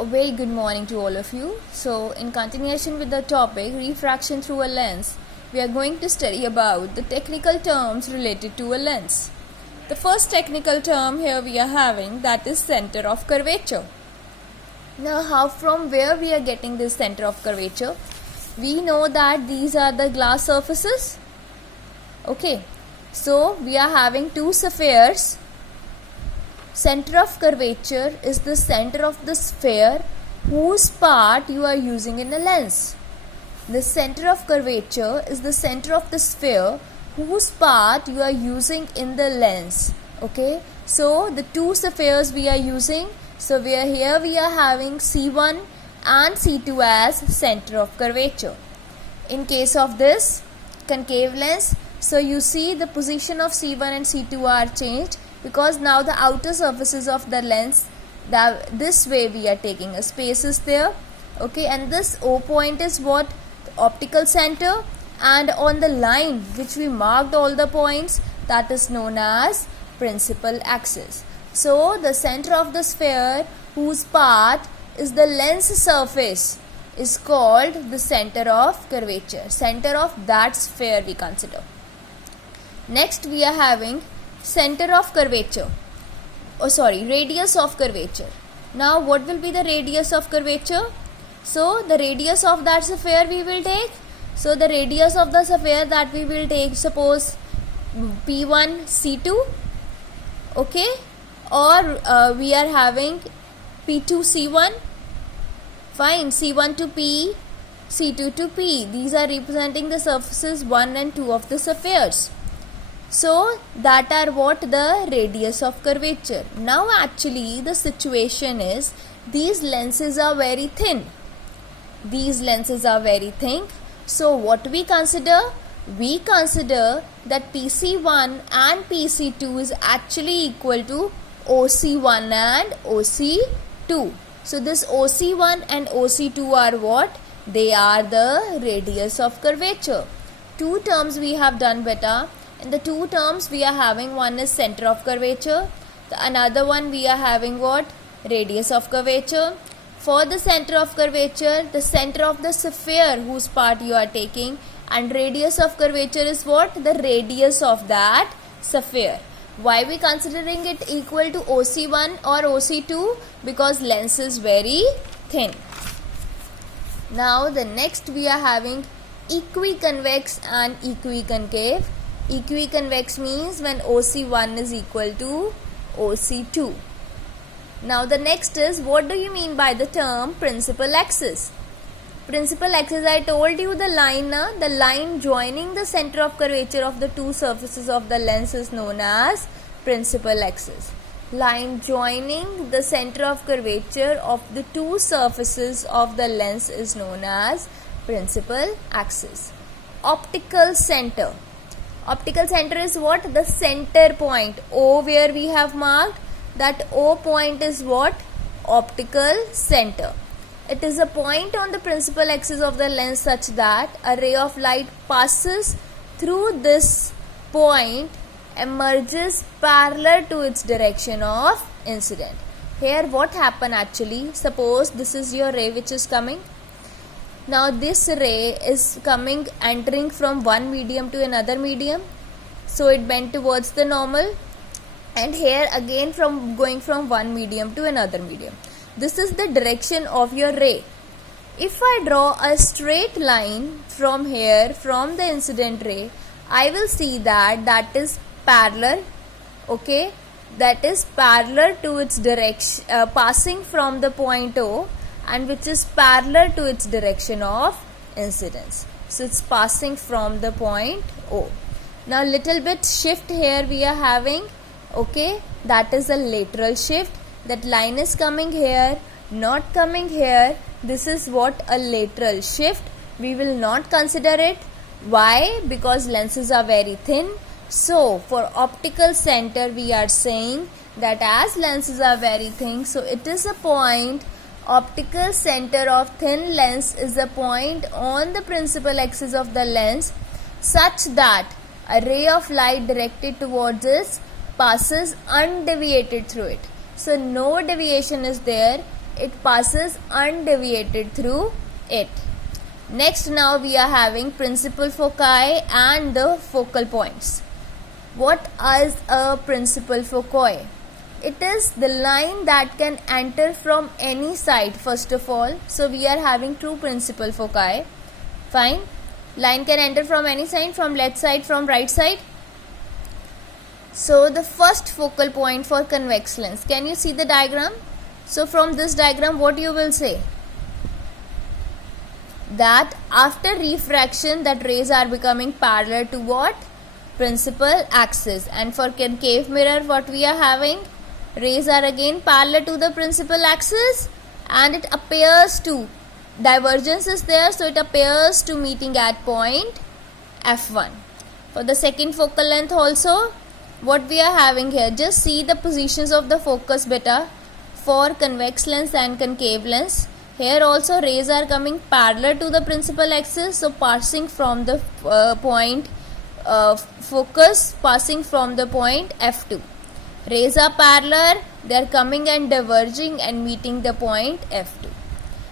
A very good morning to all of you. So, in continuation with the topic refraction through a lens, we are going to study about the technical terms related to a lens. The first technical term here we are having, that is center of curvature. Now, from where we are getting this center of curvature? We know that these are the glass surfaces. Okay, so we are having two spheres. Center of curvature is the center of the sphere whose part you are using in a lens. The center of curvature is the center of the sphere whose part you are using in the lens. Okay, so the two spheres we are using. So we are having C1 and C2 as center of curvature. In case of this concave lens, so you see the position of C1 and C2 are changed, because now the outer surfaces of the lens, this way we are taking a space is there. Okay, and this O point is what? The optical center, and on the line which we marked all the points, that is known as principal axis. So the center of the sphere whose part is the lens surface is called the center of curvature. Center of that sphere we consider. Next we are having center of curvature, radius of curvature. Now what will be the radius of curvature? So the radius of that sphere we will take. So the radius of the sphere that we will take, suppose P1 C2, okay, or we are having P2 C1, fine, C1 to P, C2 to P. These are representing the surfaces 1 and 2 of the spheres. So that are what? The radius of curvature. Now actually the situation is, these lenses are very thin. These lenses are very thin. So what we consider? We consider that PC1 and PC2 is actually equal to OC1 and OC2. So this OC1 and OC2 are what? They are the radius of curvature. Two terms we have done better. In the two terms we are having, one is center of curvature, the another one we are having what? Radius of curvature. For the center of curvature, the center of the sphere whose part you are taking, and radius of curvature is what? The radius of that sphere. Why we considering it equal to OC1 or OC2? Because lens is very thin. Now the next we are having equiconvex and equiconcave. Equiconvex means when OC1 is equal to OC2. Now the next is, what do you mean by the term principal axis? Principal axis, I told you the line, the line joining the center of curvature of the two surfaces of the lens is known as principal axis. Line joining the center of curvature of the two surfaces of the lens is known as principal axis. Optical center. Optical center is what? The center point. O where we have marked, that O point is what? Optical center. It is a point on the principal axis of the lens such that a ray of light passes through this point, emerges parallel to its direction of incident. Here what happened actually? Suppose this is your ray which is coming. Now this ray is coming, entering from one medium to another medium. So it bent towards the normal, and here again from going from one medium to another medium. This is the direction of your ray. If I draw a straight line from here, from the incident ray, I will see that that is parallel, okay, that is parallel to its direction, passing from the point O, and which is parallel to its direction of incidence. So it's passing from the point O. Now little bit shift here we are having, okay, that is a lateral shift. That line is coming here, not coming here. This is what? A lateral shift. We will not consider it. Why? Because lenses are very thin. So for optical center we are saying that as lenses are very thin, so it is a point, optical center of thin lens is a point on the principal axis of the lens such that a ray of light directed towards it passes undeviated through it. So no deviation is there. it passes undeviated through it. Next, now we are having principal foci and the focal points. What is a principal foci? It is the line that can enter from any side first of all. So we are having two principal foci. Fine. Line can enter from any side, from left side, from right side. So the first focal point for convex lens. Can you see the diagram? So from this diagram, what you will say? That after refraction, that rays are becoming parallel to what? Principal axis. And for concave mirror, what we are having? Rays are again parallel to the principal axis, and it appears to, divergence is there, so it appears to meeting at point F1. For the second focal length also, what we are having here, just see the positions of the focus beta for convex lens and concave lens. Here also rays are coming parallel to the principal axis, so passing from the point focus, passing from the point F2. Rays are parallel, they are coming and diverging and meeting the point F2.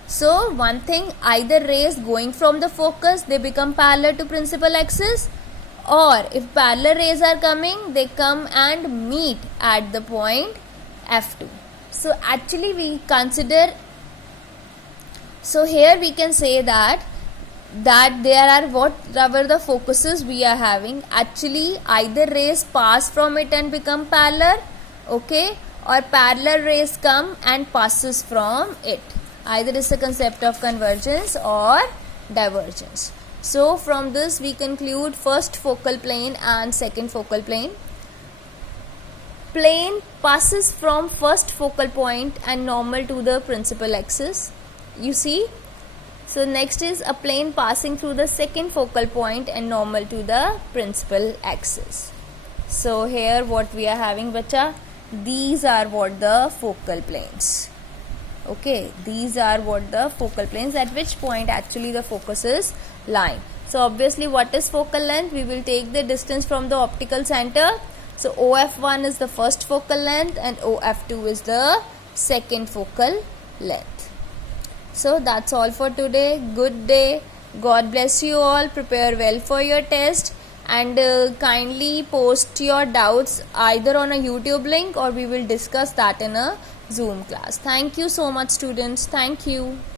So one thing, either rays going from the focus, they become parallel to principal axis, or if parallel rays are coming, they come and meet at the point F2. So actually we consider, so here we can say that there are whatever the focuses we are having, actually either rays pass from it and become parallel, okay, or parallel rays come and passes from it. Either is the concept of convergence or divergence. So from this we conclude first focal plane and second focal plane. Plane passes from first focal point and normal to the principal axis. You see? So next is a plane passing through the second focal point and normal to the principal axis. So here what we are having, bacha, these are what the focal planes. Okay, these are what the focal planes, at which point actually the focus is lying. So obviously what is focal length? We will take the distance from the optical center. So OF1 is the first focal length and OF2 is the second focal length. So that's all for today. Good day. God bless you all. Prepare well for your test, and kindly post your doubts either on a YouTube link, or we will discuss that in a Zoom class. Thank you so much, students. Thank you.